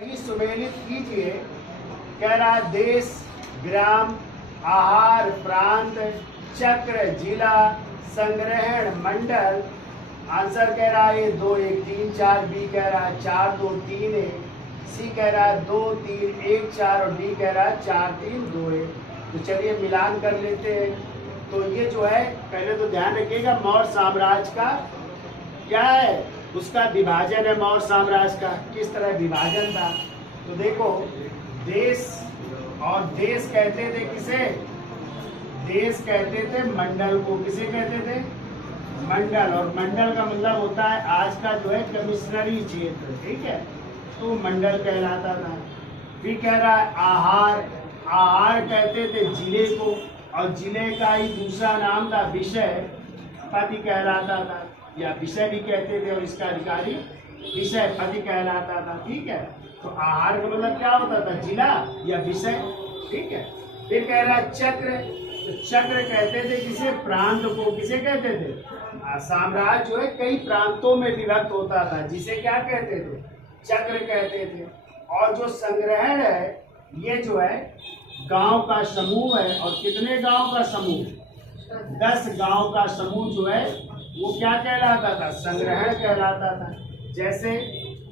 सुमेलित कीजिए। कह रहा है देश, ग्राम, आहार, प्रांत, चक्र, जिला, संग्रहण, मंडल। आंसर कह रहा है 2 1 3 4, बी कह रहा है 4 2 3 1, सी कह रहा है 2 3 1 4 और डी कह रहा है 4 3 2 1। तो चलिए मिलान कर लेते हैं। तो ये जो है पहले तो ध्यान रखिएगा, मौर्य साम्राज्य का क्या है, उसका विभाजन है। मौर्य साम्राज्य का किस तरह विभाजन था, तो देखो देश, और देश कहते थे किसे, देश कहते थे मंडल को। किसे कहते थे, मंडल। और मंडल का मतलब होता है आज का जो है कमिश्नरी क्षेत्र, ठीक है, तो मंडल कहलाता था। फिर कह रहा है आहार, आहार कहते थे जिले को, और जिले का ही दूसरा नाम था विषय, पति कहलाता था, या विषय भी कहते थे, और इसका अधिकारी विषय पति कहलाता था, ठीक है। तो आहार का मतलब क्या होता था, जिला या विषय, ठीक है। फिर कह रहा है चक्र, तो चक्र कहते थे किसे, प्रांत को। किसे कहते थे, साम्राज्य जो है कई प्रांतों में विभक्त होता था, जिसे क्या कहते थे, चक्र कहते थे। और जो संग्रहण है, ये जो है गांव का समूह है, और कितने गांव का समूह, 10 गांव का समूह जो है वो क्या कहलाता था, संग्रहण कहलाता था। जैसे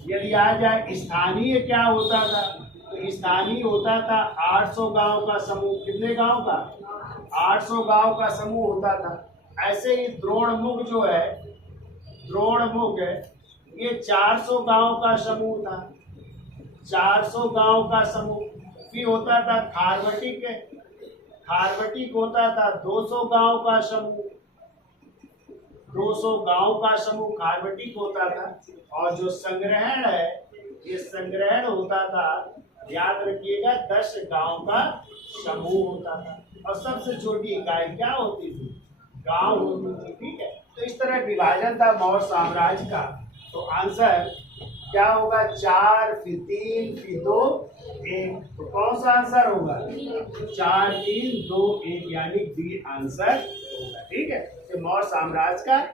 यदि आ जाए स्थानीय, क्या होता था, तो स्थानीय होता था 800 गांव का समूह। कितने गांव का, 800 गांव का समूह होता था। ऐसे ही द्रोणमुख जो है, द्रोणमुख है, ये 400 गांव का समूह था, 400 गांव का समूह। फिर होता था खारवटिक, खारवटिक होता था 200 गांव का समूह, 200 गांव का समूह खारवटिक होता था। और जो संग्रहण है, ये संग्रहण होता था, याद रखिएगा, 10 गांव का समूह होता था। और सबसे छोटी इकाई क्या होती थी, गांव होती थी, ठीक है। तो इस तरह विभाजन था मौर्य साम्राज्य का। तो आंसर क्या होगा, 4 फिर 3 फिर 2 1। तो कौन सा आंसर होगा, 4 3 2 1, यानी बी आंसर होगा, ठीक है। तो मौर्य साम्राज्य का